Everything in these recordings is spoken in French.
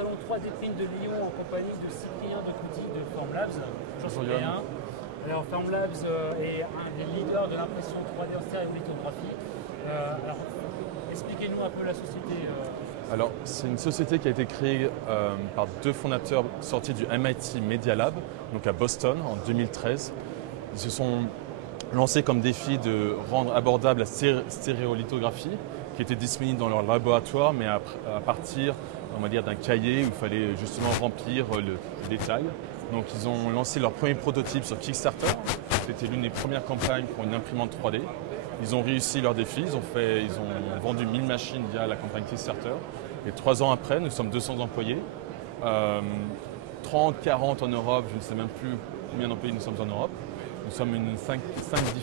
salon 3D Print de Lyon en compagnie de Cyprien de Couty de Formlabs. Bonjour Cyprien. Alors Formlabs est un des leaders de l'impression 3D en stéréolithographie. Alors expliquez-nous un peu la société. Alors c'est une société qui a été créée par deux fondateurs sortis du MIT Media Lab, donc à Boston en 2013. Ils se sont lancés comme défi de rendre abordable la stéréolithographie qui était disponible dans leur laboratoire, mais à partir, on va dire, d'un cahier où il fallait justement remplir le détail. Donc ils ont lancé leur premier prototype sur Kickstarter. C'était l'une des premières campagnes pour une imprimante 3D. Ils ont réussi leur défi, ils ont vendu 1000 machines via la campagne Kickstarter. Et 3 ans après, nous sommes 200 employés, 30, 40 en Europe, je ne sais même plus combien d'employés nous sommes en Europe. Nous sommes 5-10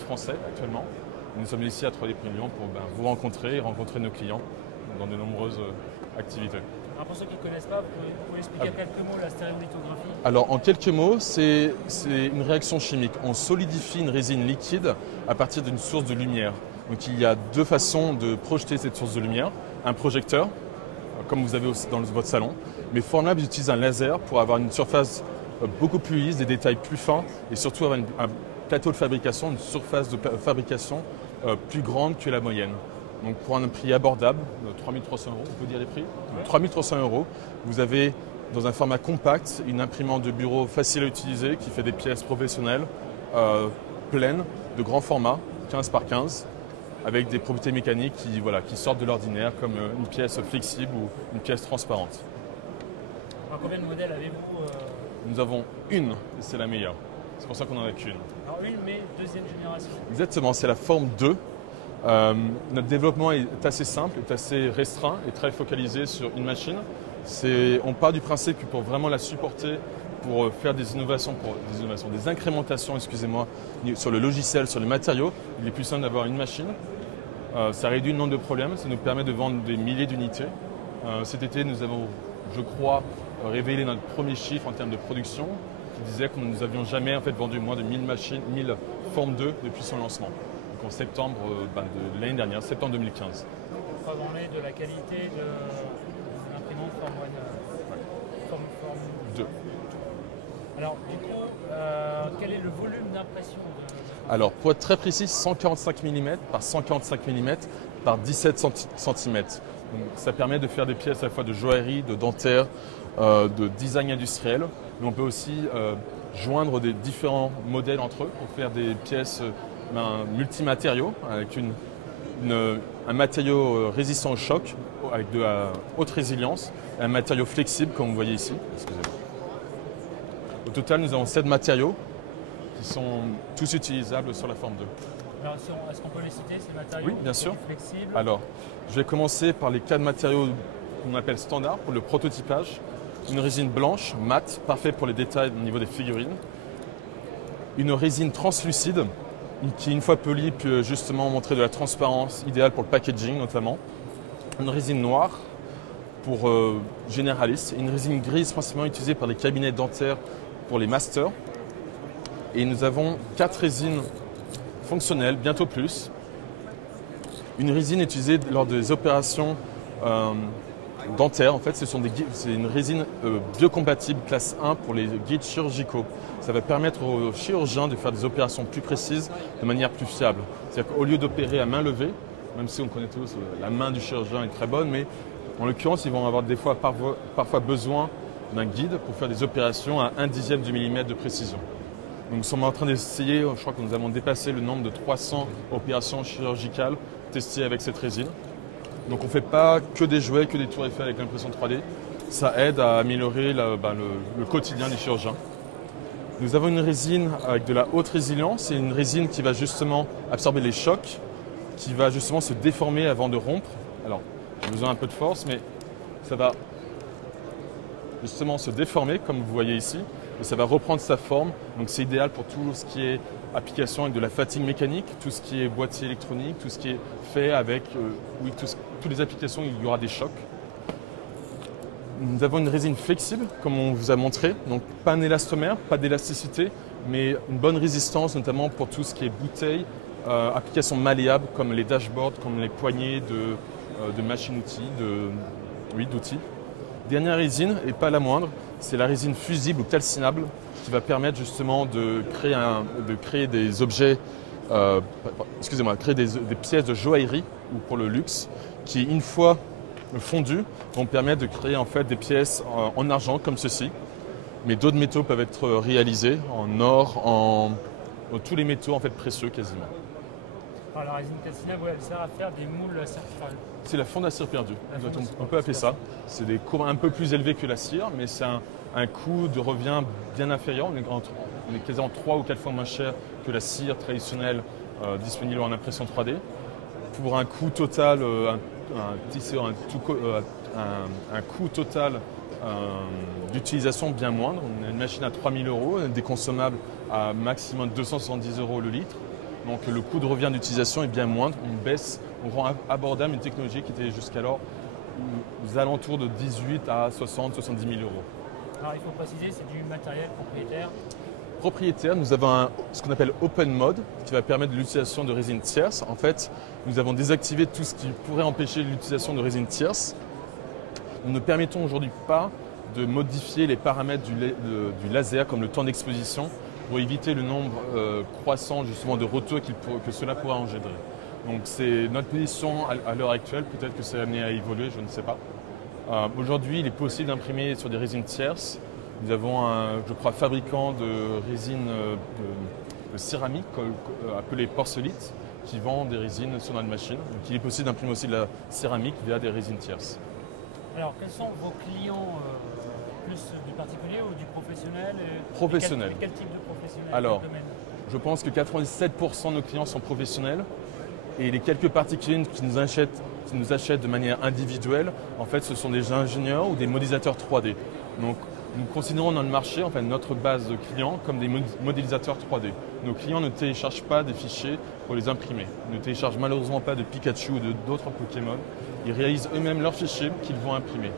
Français actuellement. Nous sommes ici à 3D Print Lyon pour vous rencontrer et rencontrer nos clients dans de nombreuses activités. Alors pour ceux qui ne connaissent pas, vous pouvez expliquer en quelques mots la stéréolithographie? Alors en quelques mots, c'est une réaction chimique. On solidifie une résine liquide à partir d'une source de lumière. Donc il y a deux façons de projeter cette source de lumière. Un projecteur, comme vous avez dans votre salon, mais Formlabs utilise un laser pour avoir une surface beaucoup plus lisse, des détails plus fins et surtout avoir un plateau de fabrication, une surface de fabrication plus grande que la moyenne. Donc pour un prix abordable, 3 300 €, on peut dire les prix, 3 300 €, vous avez dans un format compact une imprimante de bureau facile à utiliser qui fait des pièces professionnelles pleines, de grand format, 15 par 15, avec des propriétés mécaniques qui sortent de l'ordinaire comme une pièce flexible ou une pièce transparente. Alors combien de modèles avez-vous? Nous avons une, et c'est la meilleure. C'est pour ça qu'on n'en a qu'une. Alors une, mais deuxième génération. Exactement, c'est la forme 2. Notre développement est assez simple, est assez restreint et très focalisé sur une machine. On part du principe que pour vraiment la supporter, pour faire des incrémentations, excusez-moi, sur le logiciel, sur les matériaux, il est plus simple d'avoir une machine. Ça réduit le nombre de problèmes, ça nous permet de vendre des milliers d'unités. Cet été, nous avons, je crois, révélé notre premier chiffre en termes de production, qui disait que nous n'avions jamais vendu moins de 1000 machines, 1000 formes 2 depuis son lancement. Donc en septembre de l'année dernière, septembre 2015. Preuve en est de la qualité de l'imprimante forme 2. Alors du coup, quel est le volume d'impression Alors pour être très précis, 145 mm par 145 mm par 17 cm. Donc, ça permet de faire des pièces à la fois de joaillerie, de dentaire, de design industriel. Mais on peut aussi joindre des différents modèles entre eux pour faire des pièces multimatériaux avec un matériau résistant au choc avec de la haute résilience et un matériau flexible comme vous voyez ici. Excusez-moi. Au total, nous avons 7 matériaux qui sont tous utilisables sur la forme 2. Alors, est-ce qu'on peut les citer, ces matériaux? Oui, bien sûr. Flexibles. Alors, je vais commencer par les 4 matériaux qu'on appelle standards pour le prototypage. Une résine blanche, mate, parfaite pour les détails au niveau des figurines. Une résine translucide qui, une fois polie, peut justement montrer de la transparence, idéale pour le packaging notamment. Une résine noire pour généraliste. Une résine grise principalement utilisée par les cabinets dentaires pour les masters. Et nous avons 4 résines fonctionnelles, bientôt plus. Une résine utilisée lors des opérations dentaires. En fait, c'est une résine biocompatible classe 1 pour les guides chirurgicaux. Ça va permettre aux chirurgiens de faire des opérations plus précises de manière plus fiable. C'est-à-dire qu'au lieu d'opérer à main levée, même si on connaît tous la main du chirurgien est très bonne, mais en l'occurrence, ils vont avoir des fois parfois besoin d'un guide pour faire des opérations à 1/10 du millimètre de précision. Donc nous sommes en train d'essayer, je crois que nous avons dépassé le nombre de 300 opérations chirurgicales testées avec cette résine. Donc on ne fait pas que des jouets, que des tours Eiffel avec l'impression 3D. Ça aide à améliorer le quotidien des chirurgiens. Nous avons une résine avec de la haute résilience. C'est une résine qui va justement absorber les chocs, qui va justement se déformer avant de rompre. Alors, j'ai besoin un peu de force, mais ça va justement se déformer, comme vous voyez ici, et ça va reprendre sa forme. Donc c'est idéal pour tout ce qui est application avec de la fatigue mécanique, tout ce qui est boîtier électronique, tout ce qui est fait avec toutes les applications où il y aura des chocs. Nous avons une résine flexible, comme on vous a montré, donc pas un élastomère, pas d'élasticité, mais une bonne résistance, notamment pour tout ce qui est bouteilles, applications malléables comme les dashboards, comme les poignées de machines-outils, d'outils. Dernière résine, et pas la moindre, c'est la résine fusible ou calcinable qui va permettre justement de créer des objets, créer des pièces de joaillerie ou pour le luxe qui, une fois fondues, vont permettre de créer en fait des pièces en argent comme ceci. Mais d'autres métaux peuvent être réalisés en or, en tous les métaux en fait précieux quasiment. Alors, la résine calcinable, elle sert à faire des moules certifales. C'est la fonte à cire perdue, on peut appeler ça. C'est des coûts un peu plus élevés que la cire, mais c'est un coût de revient bien inférieur. On est quasiment 3 ou 4 fois moins cher que la cire traditionnelle disponible en impression 3D. Pour un coût total, un coût total d'utilisation bien moindre. On a une machine à 3 000 €, des consommables à maximum 270 € le litre. Donc le coût de revient d'utilisation est bien moindre. On rend abordable une technologie qui était jusqu'alors aux alentours de 18 à 70 000 €. Alors il faut préciser, c'est du matériel propriétaire. Nous avons ce qu'on appelle Open Mode qui va permettre l'utilisation de résine tierce. En fait, nous avons désactivé tout ce qui pourrait empêcher l'utilisation de résine tierce. Nous ne permettons aujourd'hui pas de modifier les paramètres du laser comme le temps d'exposition pour éviter le nombre croissant justement de retours que cela pourra engendrer. Donc c'est notre position à l'heure actuelle, peut-être que c'est amené à évoluer, je ne sais pas. Aujourd'hui, il est possible d'imprimer sur des résines tierces. Nous avons je crois, fabricant de résines de céramique appelé Porcelite qui vend des résines sur notre machine. Donc il est possible d'imprimer aussi de la céramique via des résines tierces. Alors quels sont vos clients plus du particulier ou du professionnel Professionnel. Quel type de professionnel? Alors, je pense que 97% de nos clients sont professionnels et les quelques particuliers qui nous achètent de manière individuelle, en fait, ce sont des ingénieurs ou des modélisateurs 3D. Donc, nous considérons dans le marché, en fait, notre base de clients comme des modélisateurs 3D. Nos clients ne téléchargent pas des fichiers pour les imprimer. Ils ne téléchargent malheureusement pas de Pikachu ou d'autres Pokémon. Ils réalisent eux-mêmes leurs fichiers qu'ils vont imprimer.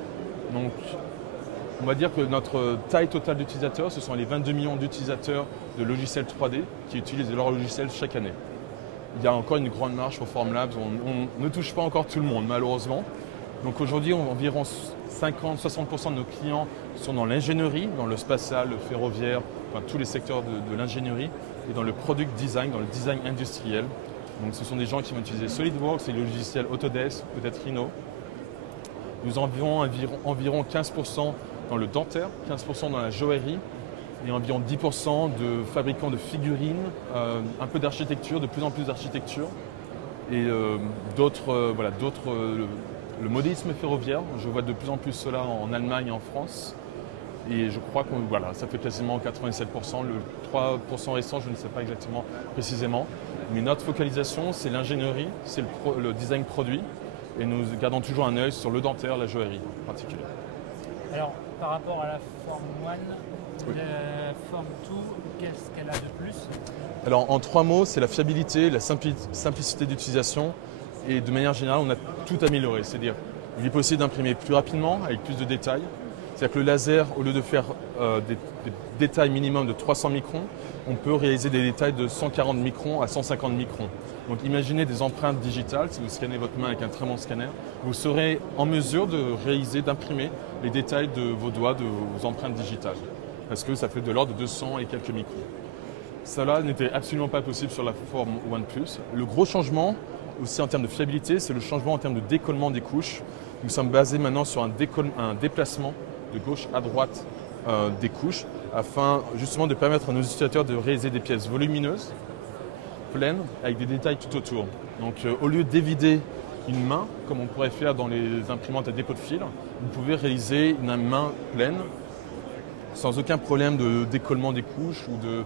Donc, on va dire que notre taille totale d'utilisateurs, ce sont les 22 millions d'utilisateurs de logiciels 3D qui utilisent leur logiciel chaque année. Il y a encore une grande marge pour Formlabs. On ne touche pas encore tout le monde, malheureusement. Donc aujourd'hui, environ 50-60% de nos clients sont dans l'ingénierie, dans le spatial, le ferroviaire, enfin, tous les secteurs de l'ingénierie, et dans le product design, dans le design industriel. Donc ce sont des gens qui vont utiliser SolidWorks et le logiciel Autodesk, peut-être Rhino. Nous environ 15% dans le dentaire, 15% dans la joaillerie et environ 10% de fabricants de figurines, un peu d'architecture, de plus en plus d'architecture et le modélisme ferroviaire. Je vois de plus en plus cela en Allemagne et en France et je crois que ça fait quasiment 87%. Le 3% restant, je ne sais pas exactement précisément, mais notre focalisation c'est l'ingénierie, c'est le design produit et nous gardons toujours un œil sur le dentaire, la joaillerie en particulier. Alors, par rapport à la Form 1, la Form 2, qu'est-ce qu'elle a de plus? Alors, en 3 mots, c'est la fiabilité, la simplicité d'utilisation et de manière générale, on a tout amélioré. C'est-à-dire, il est possible d'imprimer plus rapidement, avec plus de détails. C'est-à-dire que le laser, au lieu de faire des détails minimum de 300 microns, on peut réaliser des détails de 140 microns à 150 microns. Donc imaginez des empreintes digitales, si vous scannez votre main avec un très bon scanner, vous serez en mesure de réaliser, d'imprimer les détails de vos doigts, de vos empreintes digitales. Parce que ça fait de l'ordre de 200 et quelques microns. Cela n'était absolument pas possible sur la Form 1 Plus. Le gros changement, aussi en termes de fiabilité, c'est le changement en termes de décollement des couches. Nous sommes basés maintenant sur un déplacement de gauche à droite des couches, afin justement de permettre à nos utilisateurs de réaliser des pièces volumineuses, pleines, avec des détails tout autour. Donc au lieu d'évider une main, comme on pourrait faire dans les imprimantes à dépôt de fil, vous pouvez réaliser une main pleine, sans aucun problème de décollement des couches ou de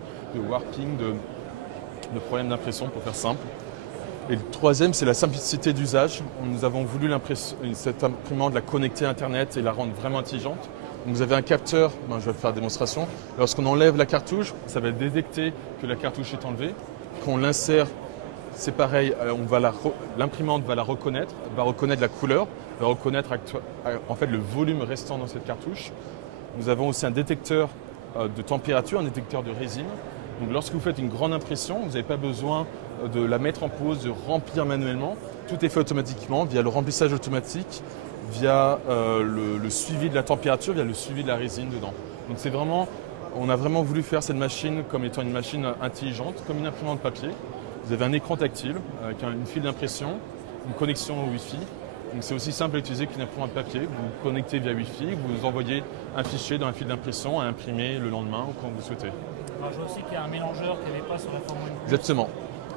warping, de problème d'impression, pour faire simple. Et le troisième, c'est la simplicité d'usage. Nous avons voulu cette imprimante la connecter à Internet et la rendre vraiment intelligente. Vous avez un capteur, je vais faire la démonstration. Lorsqu'on enlève la cartouche, ça va détecter que la cartouche est enlevée. Quand on l'insère, c'est pareil, l'imprimante va la reconnaître, va reconnaître la couleur, va reconnaître en fait le volume restant dans cette cartouche. Nous avons aussi un détecteur de température, un détecteur de résine. Donc lorsque vous faites une grande impression, vous n'avez pas besoin de la mettre en pause, de remplir manuellement. Tout est fait automatiquement via le remplissage automatique via le suivi de la température, via le suivi de la résine dedans. Donc c'est vraiment, on a vraiment voulu faire cette machine comme étant une machine intelligente, comme une imprimante papier. Vous avez un écran tactile avec une file d'impression, une connexion au Wi-Fi. Donc c'est aussi simple à utiliser qu'une imprimante papier. Vous vous connectez via Wi-Fi, vous envoyez un fichier dans la file d'impression à imprimer le lendemain ou quand vous souhaitez. Alors je vois aussi qu'il y a un mélangeur qui n'y avait pas sur la Forme 1. Exactement.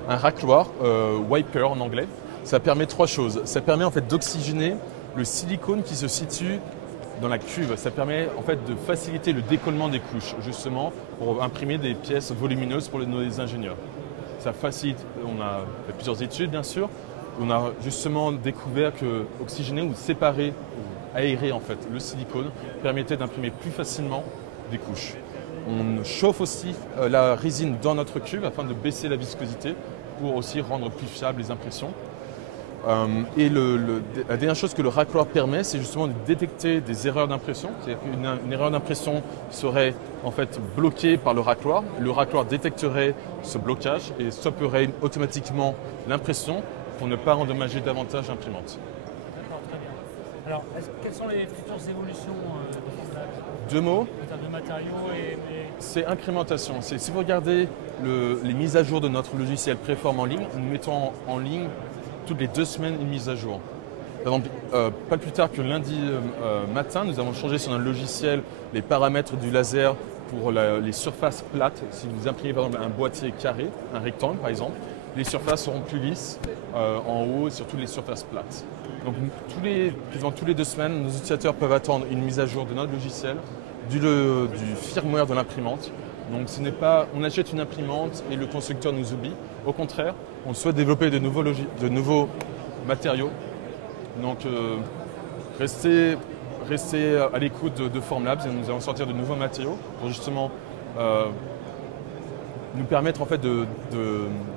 Un racloir, wiper en anglais, ça permet trois choses. Ça permet en fait d'oxygéner le silicone qui se situe dans la cuve. Ça permet en fait de faciliter le décollement des couches, justement pour imprimer des pièces volumineuses pour nos ingénieurs. Ça facilite, on a fait plusieurs études bien sûr, on a justement découvert que oxygéner ou séparer, ou aérer en fait le silicone permettait d'imprimer plus facilement des couches. On chauffe aussi la résine dans notre cuve afin de baisser la viscosité pour aussi rendre plus fiables les impressions. Et la dernière chose que le racloir permet, c'est justement de détecter des erreurs d'impression. C'est-à-dire qu'une erreur d'impression serait en fait bloquée par le racloir. Le racloir détecterait ce blocage et stopperait automatiquement l'impression pour ne pas endommager davantage l'imprimante. D'accord, très bien. Alors, quelles sont les futures évolutions de Formlabs Deux mots. en termes de matériaux et... C'est incrémentation. Si vous regardez les mises à jour de notre logiciel Préform en ligne, nous mettons en ligne toutes les 2 semaines une mise à jour. Par exemple, pas plus tard que lundi matin, nous avons changé sur un logiciel les paramètres du laser pour les surfaces plates. Si vous imprimez par exemple un boîtier carré, un rectangle par exemple, les surfaces seront plus lisses en haut et sur toutes les surfaces plates. Donc quasiment tous les 2 semaines, nos utilisateurs peuvent attendre une mise à jour de notre logiciel, du firmware de l'imprimante. Donc ce n'est pas, on achète une imprimante et le constructeur nous oublie. Au contraire, on souhaite développer de nouveaux matériaux. Donc restez à l'écoute de Formlabs et nous allons sortir de nouveaux matériaux pour justement nous permettre en fait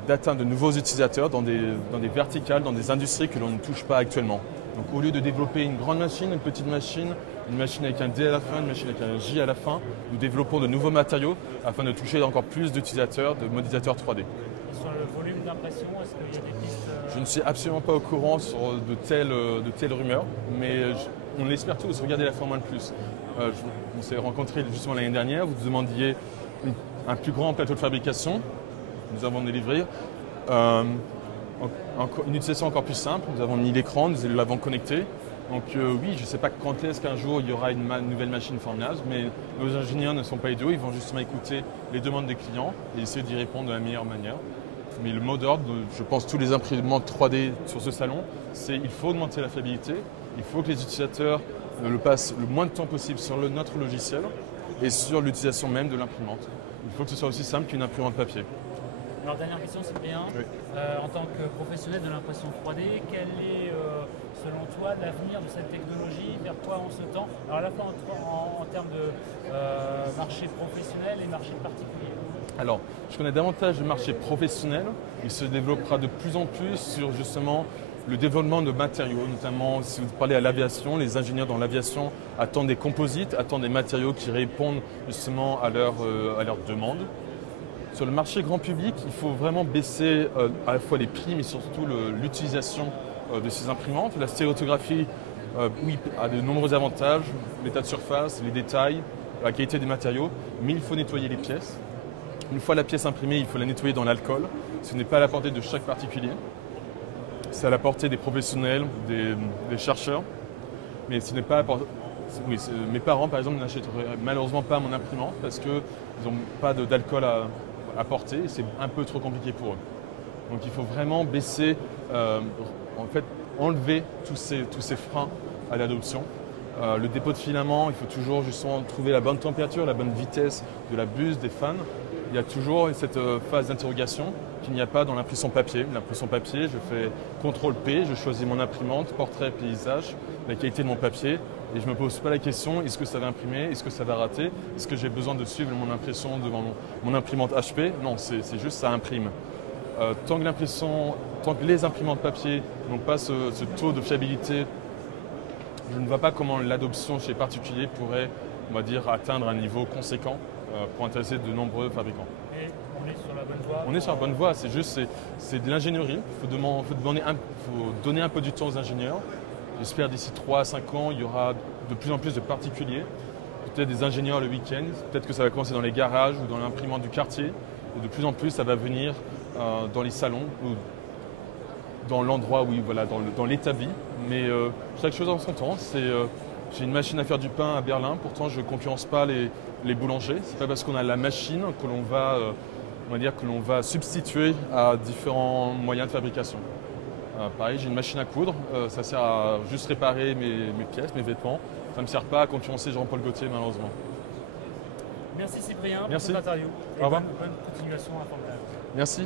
d'atteindre de nouveaux utilisateurs dans des verticales, dans des industries que l'on ne touche pas actuellement. Donc au lieu de développer une grande machine, une petite machine, une machine avec un D à la fin, une machine avec un J à la fin, nous développons de nouveaux matériaux afin de toucher encore plus d'utilisateurs, de modélisateurs 3D. Et sur le volume d'impression, est-ce qu'il y a des pistes Je ne suis absolument pas au courant sur de telles rumeurs, mais on l'espère tous. Regardez la Forme 1 Plus. On s'est rencontrés justement l'année dernière, vous demandiez un plus grand plateau de fabrication, nous avons délivré. Une utilisation encore plus simple, nous avons mis l'écran, nous l'avons connecté. Donc oui, je ne sais pas quand est-ce qu'un jour il y aura une nouvelle machine Formlabs, mais nos ingénieurs ne sont pas idiots, ils vont justement écouter les demandes des clients et essayer d'y répondre de la meilleure manière. Mais le mot d'ordre, je pense tous les imprimantes 3D sur ce salon, c'est il faut augmenter la fiabilité, il faut que les utilisateurs le passent le moins de temps possible sur notre logiciel et sur l'utilisation même de l'imprimante. Il faut que ce soit aussi simple qu'une imprimante papier. Alors dernière question, Cyprien. Oui. En tant que professionnel de l'impression 3D, quel est selon toi l'avenir de cette technologie? Vers quoi on se tend? Alors à la fois en termes de marché professionnel et marché particulier. Alors, je connais davantage le marché professionnel. Il se développera de plus en plus sur justement le développement de matériaux, notamment si vous parlez à l'aviation, les ingénieurs dans l'aviation attendent des composites, attendent des matériaux qui répondent justement à leurs demandes. Sur le marché grand public, il faut vraiment baisser à la fois les prix, mais surtout l'utilisation de ces imprimantes. La stéréotographie, oui, a de nombreux avantages, l'état de surface, les détails, la qualité des matériaux, mais il faut nettoyer les pièces. Une fois la pièce imprimée, il faut la nettoyer dans l'alcool. Ce n'est pas à la portée de chaque particulier. C'est à la portée des professionnels, des chercheurs. Mais ce n'est pas à portée... Oui, mes parents, par exemple, n'achèteraient malheureusement pas mon imprimante parce qu'ils n'ont pas d'alcool à porter et c'est un peu trop compliqué pour eux. Donc il faut vraiment baisser, en fait, enlever tous ces freins à l'adoption. Le dépôt de filament, il faut toujours justement trouver la bonne température, la bonne vitesse de la buse, des fans. Il y a toujours cette phase d'interrogation qu'il n'y a pas dans l'impression papier. L'impression papier, je fais CTRL-P, je choisis mon imprimante, portrait, paysage, la qualité de mon papier et je ne me pose pas la question est-ce que ça va imprimer, est-ce que ça va rater, est-ce que j'ai besoin de suivre mon impression devant mon imprimante HP? Non, c'est juste ça imprime. Tant que les imprimantes papier n'ont pas ce taux de fiabilité, je ne vois pas comment l'adoption chez les particuliers pourrait, on va dire, atteindre un niveau conséquent pour intéresser de nombreux fabricants. Et on est sur la bonne voie? On est sur la bonne voie, c'est juste, c'est de l'ingénierie. Il faut donner un peu du temps aux ingénieurs J'espère d'ici 3 à 5 ans, il y aura de plus en plus de particuliers, peut-être des ingénieurs le week-end, peut-être que ça va commencer dans les garages ou dans l'imprimante du quartier. Et de plus en plus, ça va venir dans les salons ou dans l'endroit, oui, voilà, dans l'établi. Mais chaque chose en son temps. J'ai une machine à faire du pain à Berlin, pourtant je ne concurrence pas les boulangers. Ce n'est pas parce qu'on a la machine que l'on va, que l'on va substituer à différents moyens de fabrication. Pareil, j'ai une machine à coudre, ça sert à juste réparer mes pièces, mes vêtements. Ça ne me sert pas à concurrencer Jean-Paul Gaultier, malheureusement. Merci Cyprien Merci. pour cette interview. Et Au revoir. bonne continuation à Formlabs. Merci.